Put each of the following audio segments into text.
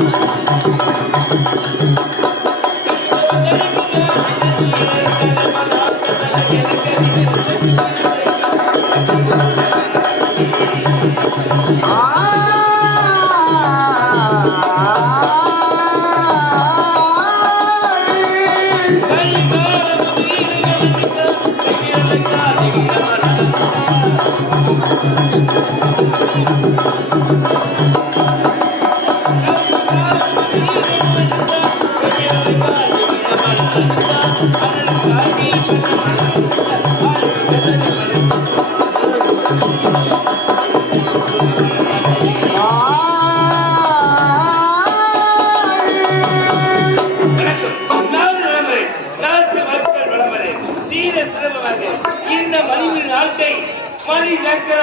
Música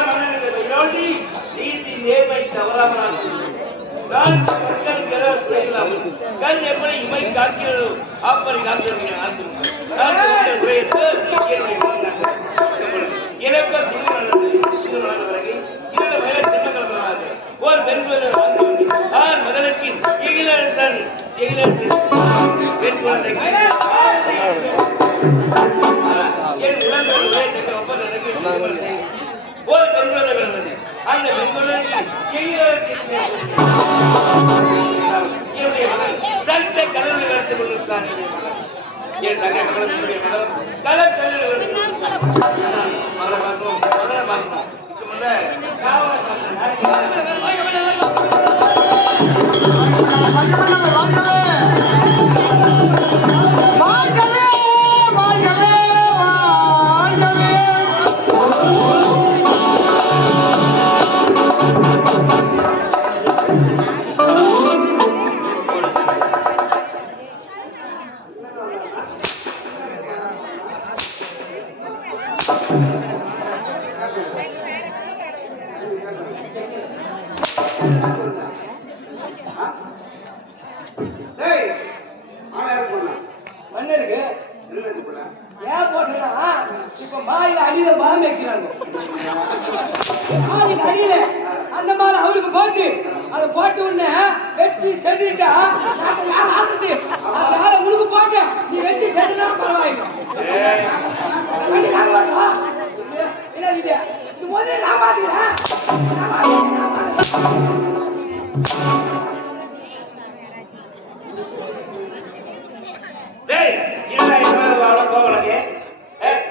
மணி சக்கர நீதி நேர்மை தவறாமல் நாட்டு மக்களுக்கு ஏதாவது செய்யலாமல் கண் எப்படி இமை காக்கிறதோ? அப்படி காக்கிறது ஒரு பெண் முதலுக்கு பெண் குழந்தைக்கு. என் உடல் ஒப்பந்தத்தை ஒரு பெண் பிறந்தது. அந்த பெண் சட்ட கடலில் நடந்து கொண்டிருக்கான் என் தங்கை மகளுடைய மகன் கலர் கடலில் மகளை பார்க்கணும் மகனை பார்க்கணும் இதுக்கு முன்னே காவல் மாதிரி அவருக்கு போட்டு அதை போட்ட உடனே வெட்டி செதுட்டா அதனால உனக்கு போட்ட நீ வெட்டி செதுனா பரவாயில்லை? இல்ல இது இது முதல்ல நான் மாட்டுக்கிறேன்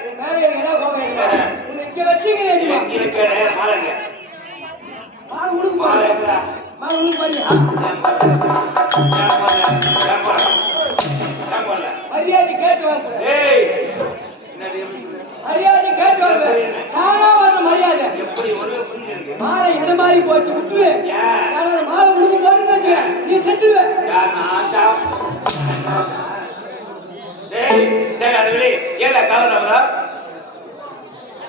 என்ன. உன்னை இங்க வச்சுக்கிறேன் மாலை உனக்கு எங்கடா? மாலை உனக்கு மாலை? மரியாதை கேட்டு வாங்க? மரியாதை கேட்டு வாங்க நானா வர மரியாதை எப்படி ஒரு புரிஞ்சிருக்கு மாலை என்ன மாதிரி போச்சு விட்டுரு மாலை உனக்கு போட்டு நீ செத்துருவ யார் நான் தான். டேய், சரி அது விடு. ஏன்டா காலதாமதா ஏன்டா காலதாமதா சரி சரி உள்ளாரு பாரு உள்ள உள்ளாரு உள்ள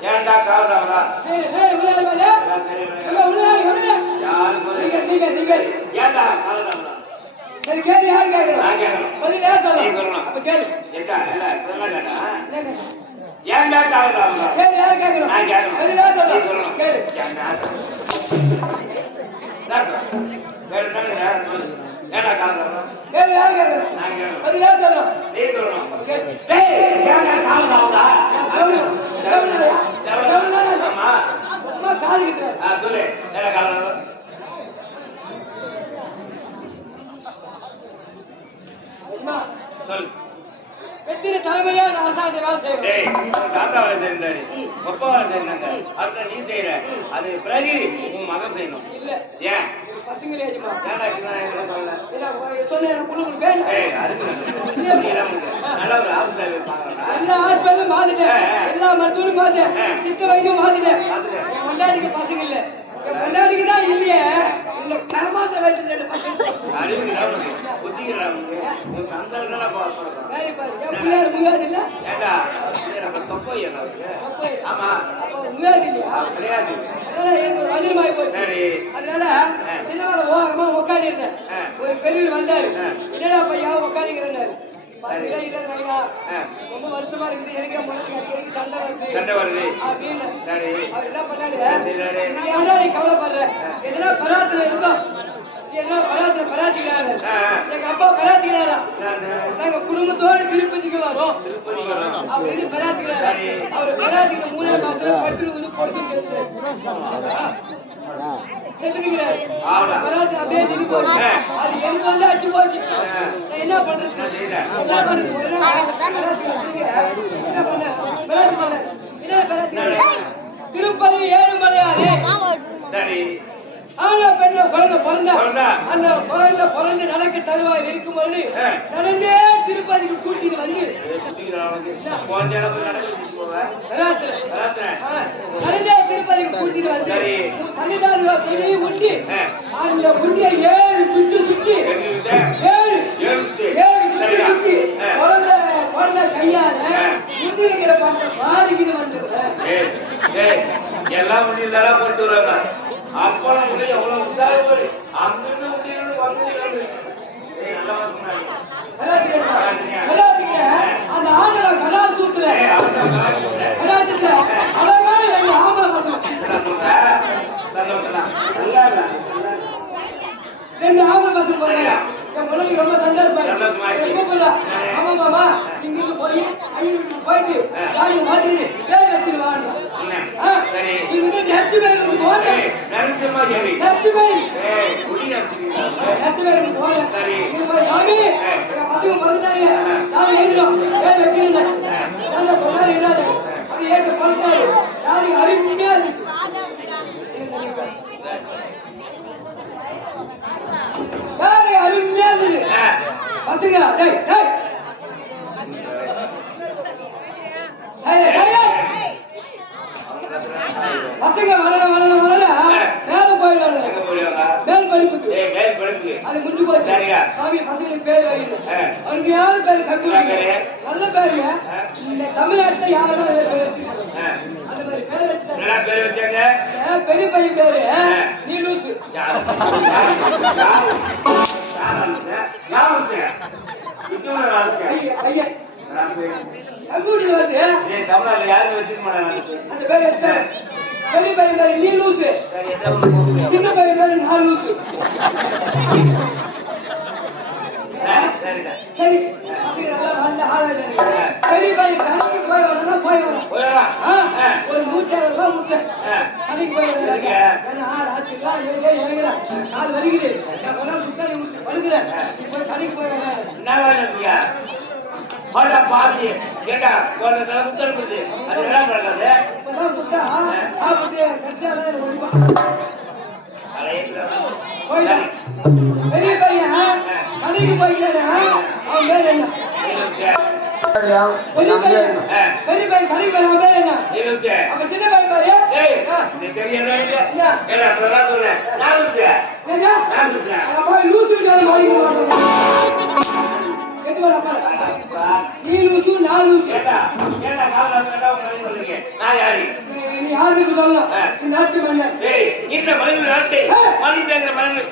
யாரு போது? நீங்க நீங்க ஏன்டா காலதாமதா சரி கேள்வி யார் கேட்கணும். பதில் யார் நீ சொல்லணும். அப்ப கேளு. ஏக்கா, இல்ல, இதெல்லாம் கேட்டா? ஏன்டா காலதாமதா கேள்வி யார் கேட்கணும் நான் கேட்கணும். பதில் யார் சொல்லணும் சொல்லணும். கேளு. ஏன்டா? வேற தானே சொல்லு. ஏன்டா காலதாமதா கேள்வி யார் கேட்கணும் நான் கேட்கணும். பதில் யார் சொல்லணும். நீ டேய், ஏன்டா காலதாமதா? சொல்லு சொல்லு எத்தனை தலைமையா நான் அரசாங்கத்தை வேலை செய்வேன் டேய் உன் தாத்தா வேலை செய்தாரு அப்பா வேலை செய்தாங்க அடுத்த நீ செய்யற அது பிறகு உன் மகன் செய்யணும் இல்ல ஏன் பசங்களே ஏஜமா ஏன்டா சொன்ன எனக்கு வேணும் அதுக்கு எல்லா ஹாஸ்பிட்டலும் மாத்திட்டேன். எல்லா மருத்துவரும் மாத்தேன். சித்த வைத்தியம் மாத்திட்டேன் கொண்டாடிக்கு பசங்க இல்ல கொண்டாடிக்கு தான் இல்லையே இந்த கரமாத்த வைத்து ரெண்டு பசங்க அறிவுக்குடா உனக்கு, புத்திக்குடா உனக்கு. உன் சந்தனம் தானே பா- பிறக்கும். வேலை பாரு. என் பிள்ளையார் முகாது இல்ல? ஆமா, முகாது இல்லையா கிடையாது. வஜ்ரமாயி போச்சு. அதனால சின்னவர ஓரமா உட்காந்து இருந்தேன். ஒரு பெரியவர் வந்தாரு. என்னடா பையா உட்காந்துக்கிறேன் ரொம்ப வருத்தமா இருக்குது. எனக்கே முன்னாடி சண்டை வருது. சண்டை வருது. அப்படின்னு சரி. அவர் என்ன பண்ணாரு? கவலைப்படுற. என்ன பராத்துல நீ என்ன பராத்துல பராத்திக்கிறாரு ஆ, ஆ. எங்க அப்பா பராத்திக்கிறாரா என்னது? நாங்க குடும்பத்தோட திருப்பதிக்கு வரோம். அப்படின்னு பராத்திக்கிறாரு அவர் பராத்திக்கிற மூணாவது மாசத்துல பட்டு வந்து பொறுத்து பராத்து அப்படியே நின்னு போச்சு. அது எனக்கு வந்து அடிச்சு போச்சு. நான் என்ன பண்றது? என்ன பண்றது? என்ன பண்ண? திருப்பதி ஏழுமலையாரே சரி. ஆனா பெண்ண குழந்தை பிறந்தா பிறந்தா. அந்த குழந்தை பிறந்து நடக்க தருவாய் இருக்கும் பொழுது ஆ. நடந்தே திருப்பதிக்கு கூட்டிட்டு வந்து நடந்து திருப்பதிக்கு கூட்டிட்டு வந்து சன்னிதான பெரிய ஆ. அந்த உண்டியை ஏழு சுற்றி சுற்றி எங்கிட்ட ஏழு ஏழு சுத்தி. ஏழு சுற்றி சரியா? சுற்றி ஆ. குழந்தை குழந்தை கையால. உண்டி இருக்கிற பண்ற மாறிக்கிட்டு வந்துடுறேன் எல்லாம் முடியலடா போட்டு அப்பளம் கூட எவ்வளவு உண்டாக போய் அங்கிருந்து முடியல வந்து. அந்த ஆண்டவ கலாய்க்கிறேன். கலாசூத்துல அழகான ஆம்பளை பசங்க. ரெண்டு ஆம்பளை பசங்க போறாங்க. என் பொண்ணுக்கு ரொம்ப சந்தோஷமா. ஆமா மாமா. இங்க இருந்து போய் ஐயோ போயிட்டு யாரு மாதிரி பேர்? சரி. இங்க பேர் தேவி. நெச்சு பேர் நரசிம்மா. நெச்சு பேர் சரி. இங்க போய் சாமி. பசங்க யாரு பேர் பொண்ணாரு இல்லாத அது ஏற்ற அறிவிச்சுட்டே பசங்க டேய் டேய். டேய், டேய், டேய். பசங்க வளர வளர வளர. மேல போயிடுவாங்க? மேல் படிப்புக்கு. மேல். அது முடிஞ்சு போச்சு சரியா? சாமி பசங்களுக்கு பேர் வைக்கணும். அருமையான பேர் பேரு? நல்ல பேருங்க. இந்த தமிழ்நாட்டுல யாரும் அந்த மாதிரி பேர் வச்சுட்டாங்க பேர் வச்சாங்க? பெரிய பையன் பேரு. நீ லூசு. பெரிய பையன் நீ லூசு சின்ன பையன் நான் லூசு சரி. பெரிய பையன் கடைக்கு போய் போய் வரணும். ஆ, ஆ, ஒரு அறுபது ரூபாய் ஆ. கடைக்கு போய் இறங்குறேன் கால் வலிக்குது. நான் கொண்டா முட்டை நீ விட்டு படுக்கிறேன் நீ போய் கடைக்கு போய் என்ன? போடா, பாவி. ஏண்டா, ஒரு தடவை முத்தம் கொடுத்து. அது என்ன பண்றது? இப்பதான் முட்டை கடைக்கு போயிட்டானே அவன் பேர் என்ன? பெரிய பையன் பெரிய பையன் கடைக்கு போய் அவன் பேர் என்ன. அப்ப சின்ன பையன் பாரு. நீ லூசு நான் லூசு? நான் யாரு? யாருக்கு சொல்லலாம். இந்த நாட்டு மன்னன். ஏய், இந்த மனித நாட்டை. மனிதங்கிற மனிதன்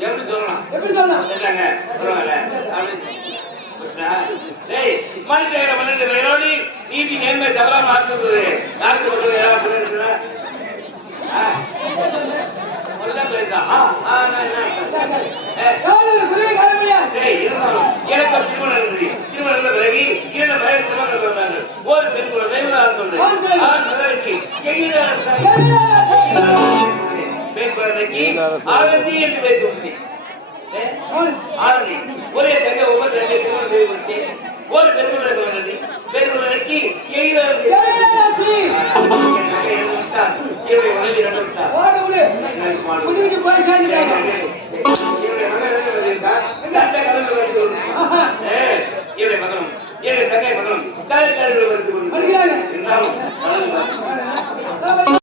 எப்படி சொல்லலாம்? எப்படி சொல்லலாம்? அப்படி புரியுதா? ஏய் மனிதங்கிற மனிதன் வேரோடி நீதி நேர்மை தவறாம ஆக்குவது நாட்டு மக்கள் யாராவது புரியுதுங்களா? ஆ முதல்ல புரியுதா? ஆ, ஆ, நான் என்ன? ஏய், யாரு குருவி காண ஏய், இருந்தாலும் எனக்கு ஒரு திருமணம் நடந்தது. திருமணம் நடந்த பிறகு இரண்டு வயது சுமந்து வந்தார்கள். ஒரு பெண் குழந்தை ஒரு ஆண் குழந்தை. ஆண் குழந்தை. ஆண் குழந்தைக்கு எங்கிட்ட பெண் குழந்தைக்கு ஆனந்தி என்று பெயர் சூட்டினேன். ஏ, ஆனந்தி ஒரே தங்க ஒவ்வொரு தங்கை திருமணம் செய்து கொடுத்தேன். ஒரு பெண் குழந்தை பிறந்தது. பெண் மகனும் மகனும் இருந்தாலும்